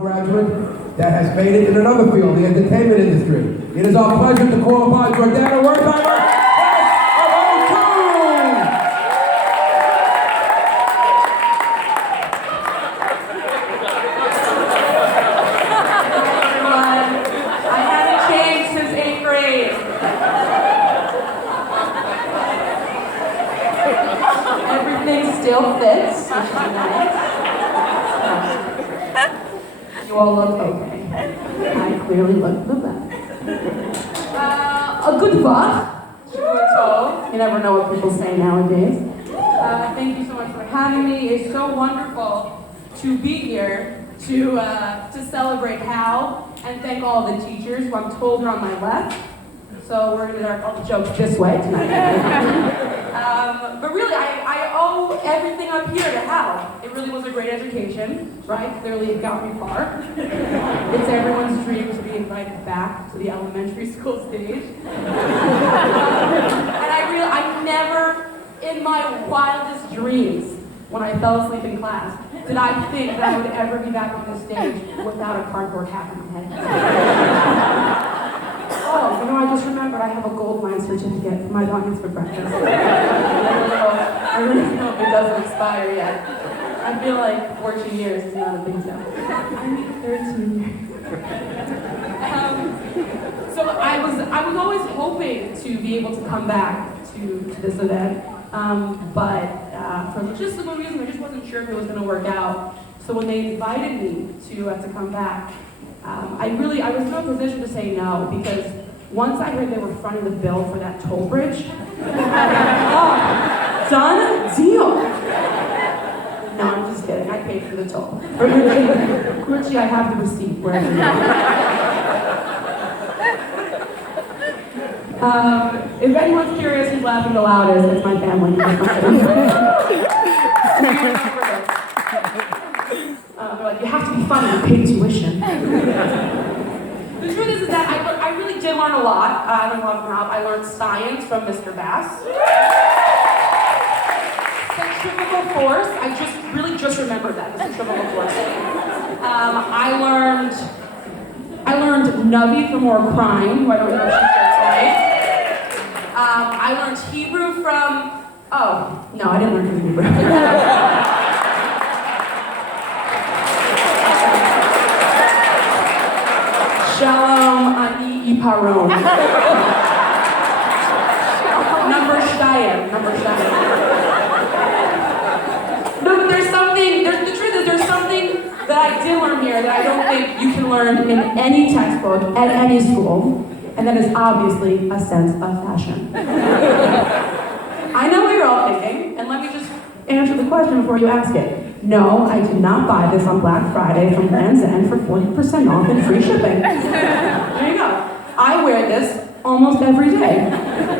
graduate that has made it in another field, the entertainment industry. It is our pleasure to call upon Jordana Wertheimer. Still fits, which is nice. You all look okay. I clearly look the best. A good buck. You never know what people say nowadays. Thank you so much for having me. It's so wonderful to be here to celebrate Hal and thank all the teachers who I'm told are on my left. So we're going to do all the jokes this way tonight. But really, I owe everything up here to Hal. It really was a great education, right? Clearly it got me far. It's everyone's dream to be invited back to the elementary school stage. And I never, in my wildest dreams, when I fell asleep in class, did I think that I would ever be back on this stage without a cardboard hat on my head. Oh, I just remembered I have a gold line certificate for my daughter's for breakfast. I really hope it doesn't expire yet. I feel like 14 years is not a big deal. I'm 13 years. So I was always hoping to be able to come back to this event, but for logistical reasons, I just wasn't sure if it was going to work out. So when they invited me to come back, I was in a position to say no, because once I heard they were fronting the bill for that toll bridge, oh, done deal. No, I'm just kidding. I paid for the toll. Actually, I have the receipt wherever you are. If anyone's curious who's laughing the loudest, it's my family. They're like, you have to be funny to pay tuition. The truth is that I really did learn a lot. I learned a lot from Halb. I learned science from Mr. Bass. Centrifugal force. I just remembered that, the centrifugal force. I learned Nubby from More Crime, who I don't know if she's here tonight. I learned Hebrew from, oh, no, I didn't learn from Hebrew. Shalom ani iparon. Number Stein. No, but the truth is there's something that I did learn here that I don't think you can learn in any textbook at any school, and that is obviously a sense of fashion. I know what you're all thinking, and let me just answer the question before you ask it. No, I did not buy this on Black Friday from Land's End for 40% off and free shipping. There you go. I wear this almost every day.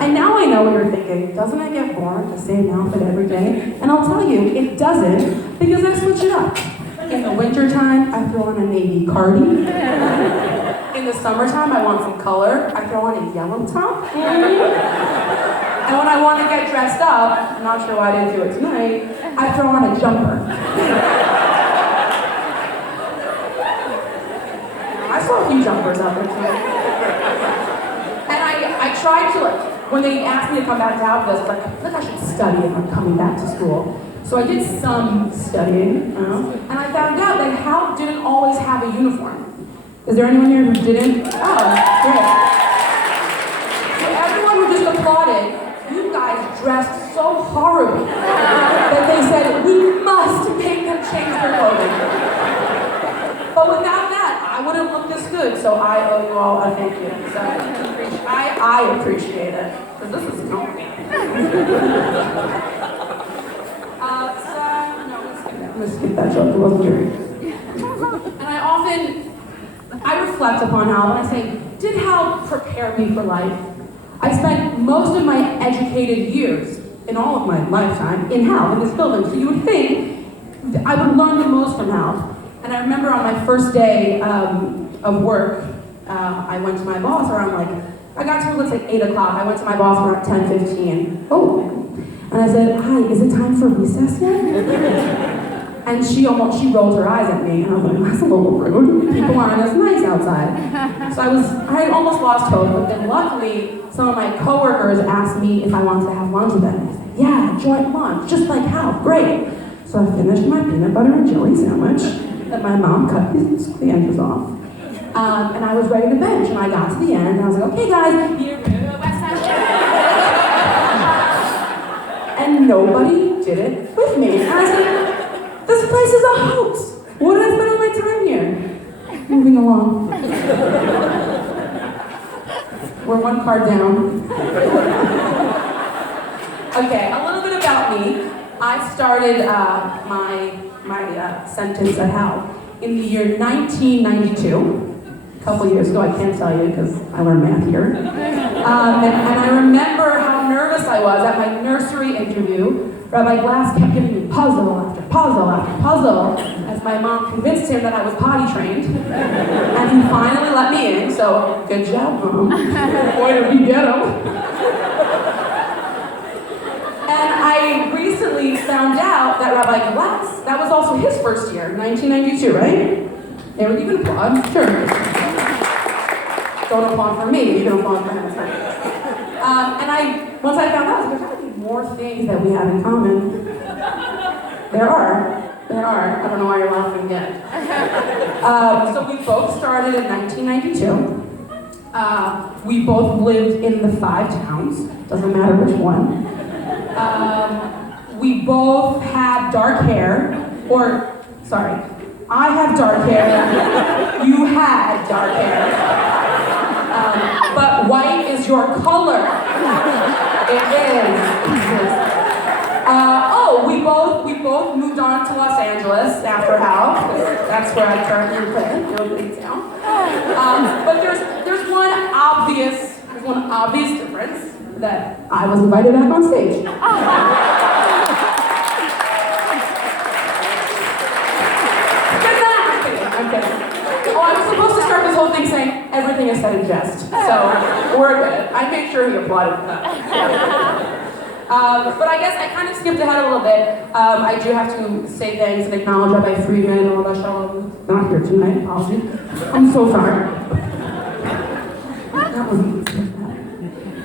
And now I know what you're thinking. Doesn't it get boring the same outfit every day? And I'll tell you, it doesn't, because I switch it up. In the wintertime, I throw on a navy cardi. In the summertime, I want some color. I throw on a yellow top. And when I want to get dressed up, I'm not sure why I didn't do it tonight, I throw on a jumper. I saw a few jumpers out there tonight. And I tried to, when they asked me to come back to Halb, I was like, I feel like I should study if I'm coming back to school. So I did some studying, and I found out that Halb didn't always have a uniform. Is there anyone here who didn't? Oh, great. So everyone who just applauded, you guys dressed so horribly that they said, we must make them change their clothing. But without that, I wouldn't look this good, so I owe you all a thank you. So I appreciate it, because this is comfy. I'm gonna skip that joke, it wasn't very. And I reflect upon Halb and I say, did Halb prepare me for life? I spent most of my educated years, in all of my lifetime, in Halb, in this building. So you would think I would learn the most from Halb. And I remember on my first day of work, I went to my boss around I got to work at 8 o'clock. I went to my boss around 10:15. Oh, and I said, hi, is it time for recess yet? And she rolled her eyes at me, and I was like, that's a little rude. People aren't as nice outside. So I had almost lost hope, but then luckily, some of my coworkers asked me if I wanted to have lunch with them. I said, yeah, joint lunch, just like Halb, great. So I finished my peanut butter and jelly sandwich that my mom cut the edges off. And I was ready to bench, and I got to the end, and I was like, okay guys, here we go, West Side. And nobody did it with me. And I was like, this place is a hoax. What did I spend all my time here? Moving along. We're one card down. Okay, a little bit about me. I started my sentence at Halb in the year 1992. A couple years ago, I can't tell you because I learned math here. And I remember how nervous I was at my nursery interview. Rabbi Glass kept giving me puzzle after puzzle after puzzle as my mom convinced him that I was potty trained. And he finally let me in, so good job, Mom. Boy, did we get him. And I recently found out that Rabbi Glass, that was also his first year, 1992, right? Yeah, you can applaud, sure. Don't applaud for me, you can applaud for him. And once I found out, I was like, there's gotta be more things that we have in common. There are. I don't know why you're laughing yet. So we both started in 1992. We both lived in the 5 towns, doesn't matter which one. We both had dark hair, I have dark hair, you had dark hair. But white is your color. It is. We both moved on to Los Angeles after Halb. That's where I currently live, no big town. But there's one obvious difference that I was invited back on stage. I'm kidding. Oh, I was supposed to start this whole thing saying everything is said in jest. So we're good. I made sure he applauded for that. But I guess I kind of skipped ahead a little bit. I do have to say thanks and acknowledge Rabbi Friedman and Rabbi Shalom, not here tonight, apologies. I'm so sorry. That wasn't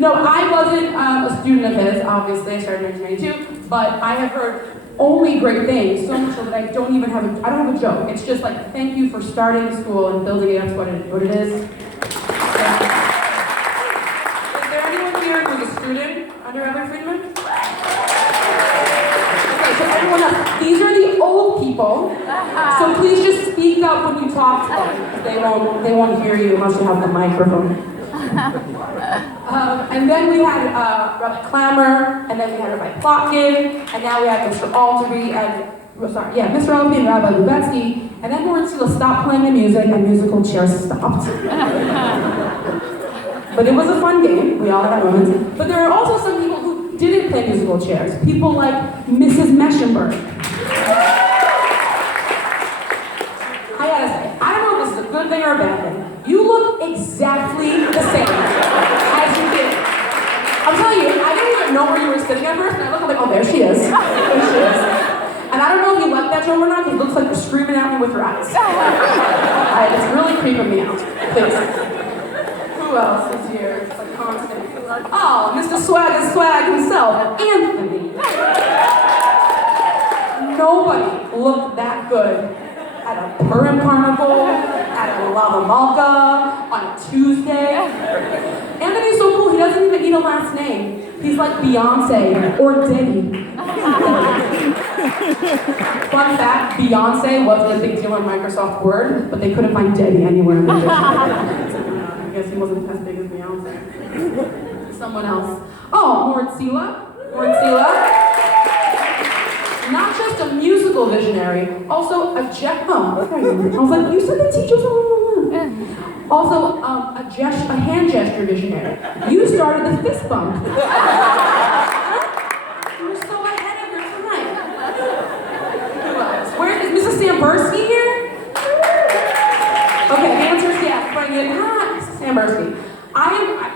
No, I wasn't a student of his, obviously, I started in 1992, but I have heard only great things, so much so that I don't have a joke. It's just like, thank you for starting the school and building it up to what it is. Yeah. Is there anyone here who's a student under Rabbi Friedman? Okay, so everyone else, these are the old people, so please just speak up when you talk to them. They won't hear you unless you have the microphone. And then we had Rabbi Clammer, and then we had Rabbi Plotkin, and now we have Mr. Alterby Mr. Alterby and Rabbi Lubetsky, and then Lord Sila stopped playing the music and musical chairs stopped. But it was a fun game, we all had our moments. But there are also some people who didn't play musical chairs, people like Mrs. Meschenberg. I gotta say, I don't know if this is a good thing or a bad thing. You look exactly the same as you did. I'm telling you, I didn't even know where you were sitting at first, and I looked like, oh, there she is. There she is. And I don't know if you like that joke or not, because it looks like you're screaming at me with your eyes. It's really creeping me out. Please. Who else is here? It's like constant. Oh, Mr. Swag himself, Anthony. Nobody looked that good at a Purim carnival, at a Lava Malka, on a Tuesday. Anthony's so cool, he doesn't even need a last name. He's like Beyonce or Diddy. Fun fact, Beyonce wasn't a big deal on Microsoft Word, but they couldn't find Diddy anywhere in the dictionary. I guess he wasn't as big as Beyonce. Someone else. Oh, Lord Sila. Not just a musical visionary, also a I was like, you said the teachers were also a hand gesture visionary. You started the fist bump. You're so ahead of your time. Who else? Where is Mrs. Sambursky here? Okay, the answer is yes. Bring it. Mrs. Sambursky.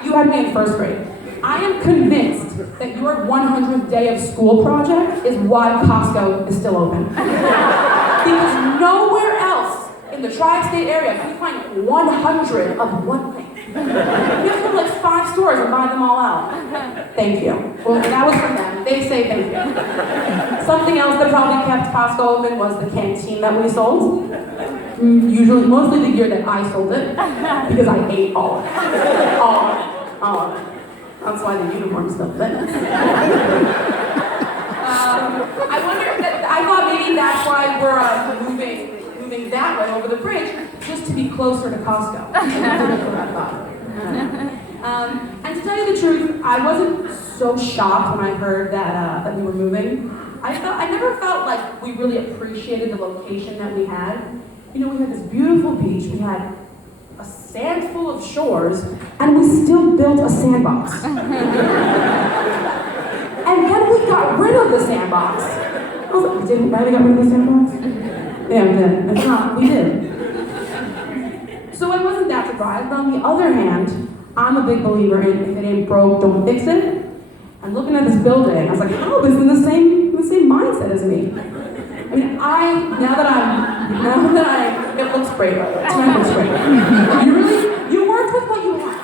You had me in first grade. I am convinced that your 100th day of school project is why Costco is still open. Because nowhere else in the tri-state area can you find 100 of one thing. You have to go to like 5 stores and buy them all out. Thank you. Well, that was from them. They say thank you. Something else that probably kept Costco open was the canteen that we sold. Usually, mostly the year that I sold it, because I ate all of it. All of it. That's why the uniform still fits. I thought maybe that's why we're moving that way over the bridge, just to be closer to Costco. That's what I thought. And to tell you the truth, I wasn't so shocked when I heard that we were moving. I never felt like we really appreciated the location that we had. You know, we had this beautiful beach, we had a sand full of shores, and we still built a sandbox. And then we got rid of the sandbox. I was like, didn't Riley got rid of the sandbox? Yeah, we did. If not, we did. So I wasn't that surprised. But on the other hand, I'm a big believer in if it ain't broke, don't fix it. And looking at this building, I was like, Halb is in the same mindset as me. I mean, it looks great, by the way. Tonight looks great. You worked with what you have.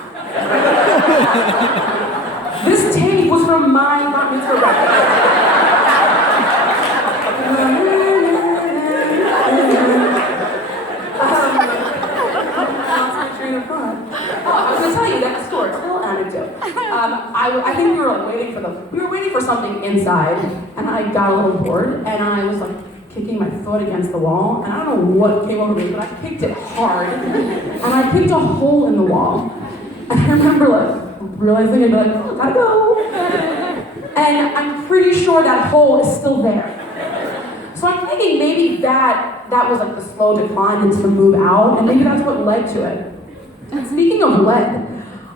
This tape was from my bar mitzvah record. I was gonna tell you that story. Little anecdote. I think we were waiting for something inside, and I got a little bored, and I was like kicking my foot against the wall, and I don't know what came over me, but I kicked it hard, and I kicked a hole in the wall. And I remember like realizing I'd be like, oh, gotta go. And I'm pretty sure that hole is still there. So I'm thinking maybe that was like the slow decline into the move out, and maybe that's what led to it. And speaking of lead,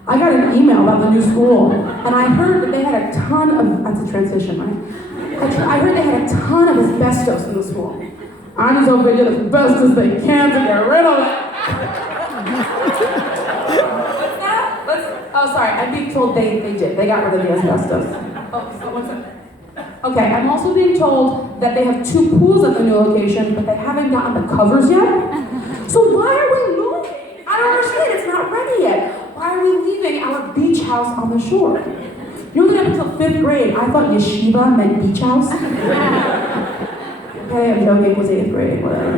I got an email about the new school, and I heard that they had a ton of, that's a transition, right? I heard they had a ton of asbestos in the school. I'm just hoping they get as best as they can to get rid of it. What's that? Oh, sorry, I'm being told they did. They got rid of the asbestos. Oh, so what's that? Okay, I'm also being told that they have 2 pools at the new location, but they haven't gotten the covers yet. So why are we moving? I don't understand, it's not ready yet. Why are we leaving our beach house on the shore? You know that up until 5th grade, I thought yeshiva meant beach house? Okay, I'm joking, it was 8th grade, whatever.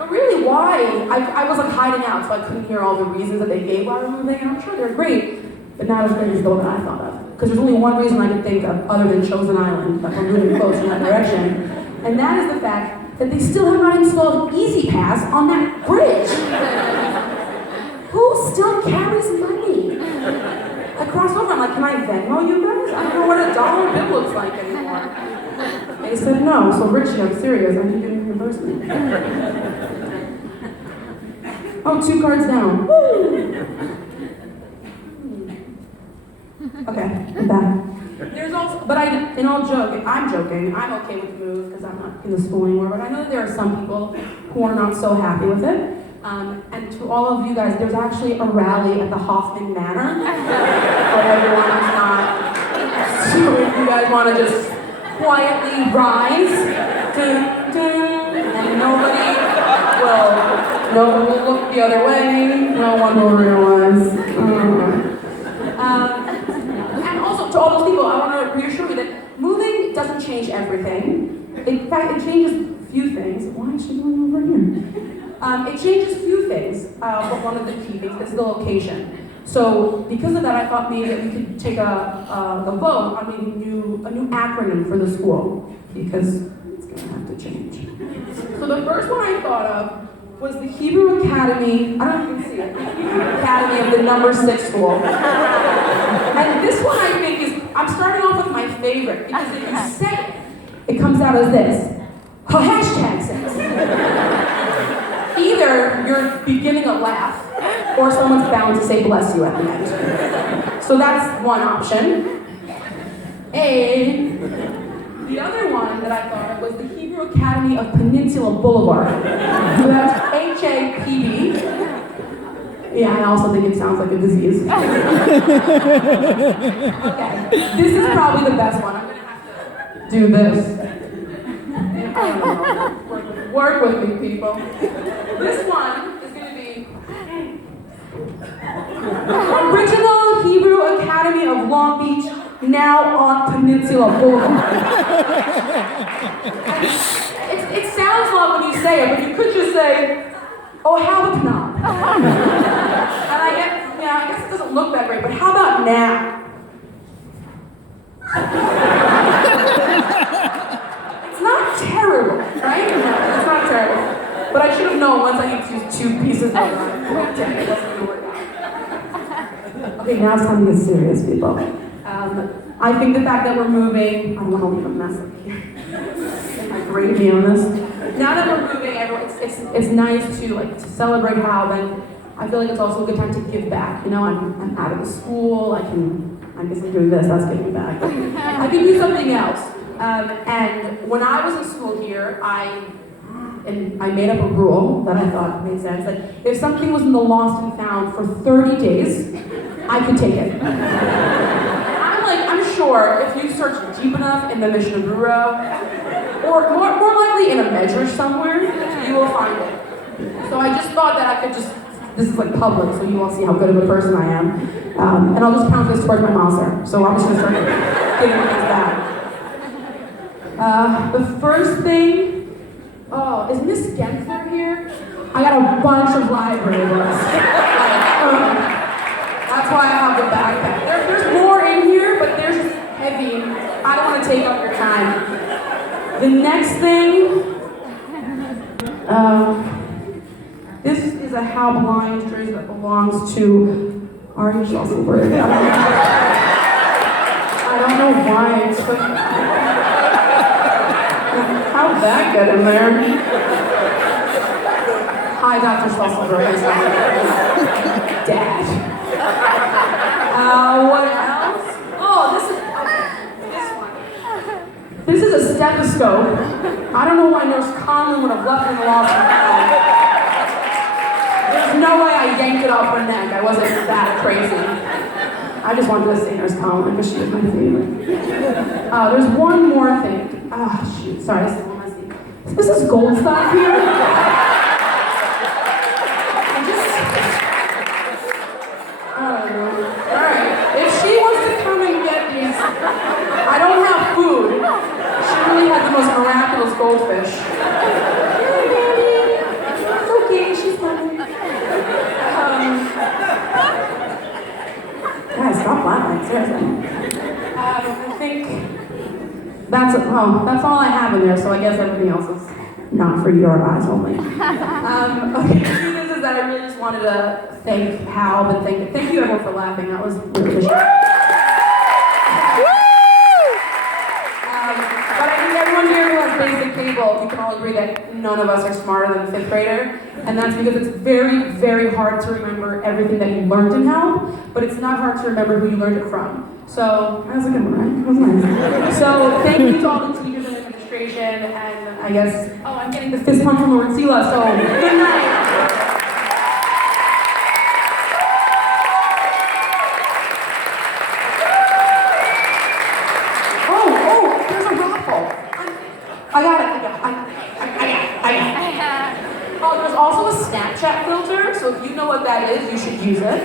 But really, why? I was like hiding out, so I couldn't hear all the reasons that they gave why we're moving, and I'm sure they're great, but not as great as the one that I thought of. Because there's only one reason I could think of, other than Chosen Island, that we're moving close in that direction, and that is the fact that they still have not installed Easy Pass on that bridge. Who still carries money? I crossed over, I'm like, can I Venmo you guys? I don't know what a dollar bill looks like anymore. They said no, so Richie, I'm serious, I need you to reimburse me. Oh, 2 cards down. Woo! Okay, I'm back. There's also, but I'm joking, I'm okay with the move because I'm not in the school anymore, but I know that there are some people who are not so happy with it. And to all of you guys, there's actually a rally at the Hoffman Manor for everyone who's not. So if you guys want to just quietly rise, and nobody will look the other way, no one will realize. And also to all those people, I want to reassure you that moving doesn't change everything. In fact, it changes a few things. Why is she going over here? It changes a few things, but one of the key things is the location. So because of that, I thought maybe that we could take a vote on maybe a new acronym for the school, because it's going to have to change. So the first one I thought of was the Hebrew Academy, I don't know if you can see it, Hebrew Academy of the number 6 school. And this one I think is, I'm starting off with my favorite, because if you say it comes out as this, #6. Either you're beginning a laugh, or someone's bound to say bless you at the end. So that's one option. The other one that I thought of was the Hebrew Academy of Peninsula Boulevard. So that's HAPB. Yeah, I also think it sounds like a disease. Okay, this is probably the best one. I'm gonna have to do this. I don't know. Work with me, people. This one is gonna be Original Hebrew Academy of Long Beach, now on Peninsula Boulevard. It sounds long when you say it, but you could just say, oh, Halb. And I guess it doesn't look that great, but how about now? It's not terrible, right? No, it's not terrible. But I should have known once I need to use 2 pieces of it wasn't gonna work out. Okay, now it's time to get serious, people. I think the fact that we're moving, I don't want to leave a mess up here. Get my gravy on this. Now that we're moving, it's nice to celebrate Halb, and I feel like it's also a good time to give back. You know, I'm out of the school. I guess I'm doing this. That's giving back. I can do something else. And when I was in school here, I made up a rule that I thought made sense, that if something was in the lost and found for 30 days, I could take it. I'm sure if you search deep enough in the Mishnah Bureau, or more likely in a measure somewhere, you will find it. So I just thought that I could this is like public, so you all see how good of a person I am. And I'll just count this towards my monster. So I'm just gonna start getting things back. The first thing, oh, is Miss Gensler here? I got a bunch of library books. That's why I have the backpack. There's more in here, but they're just heavy. I don't want to take up your time. The next thing, this is a Halb Lions jersey that belongs to Artie Schusselberg. I don't know why I took. How'd that get in there? Hi, Dr. Schusselberg. Dad. What else? Oh, this one. This is a stethoscope. I don't know why Nurse Conlon would have left it in the lost and found. There's no way I yanked it off her neck. I wasn't that crazy. I just wanted to say Nurse Conlon because she was my favorite. There's one more thing. Ah, shoot. Sorry, this is one I see. This is gold stuff here. I don't have food. She really had the most miraculous goldfish. It's okay, she's coming. Guys, stop laughing, seriously. I think that's all I have in there, so I guess everything else is not for your eyes only. Okay, the thing is that I really just wanted to thank Halb and thank you everyone for laughing. That was really good. Basic cable, we can all agree that none of us are smarter than a 5th grader, and that's because it's very, very hard to remember everything that you learned in Halb, but it's not hard to remember who you learned it from. So, that was a good one, right? That was nice. So, thank you to all the teachers and administration, and I guess, I'm getting the fist punch from Lord Sela, so good night. I got it. Oh, there's also a Snapchat filter, so if you know what that is, you should use it.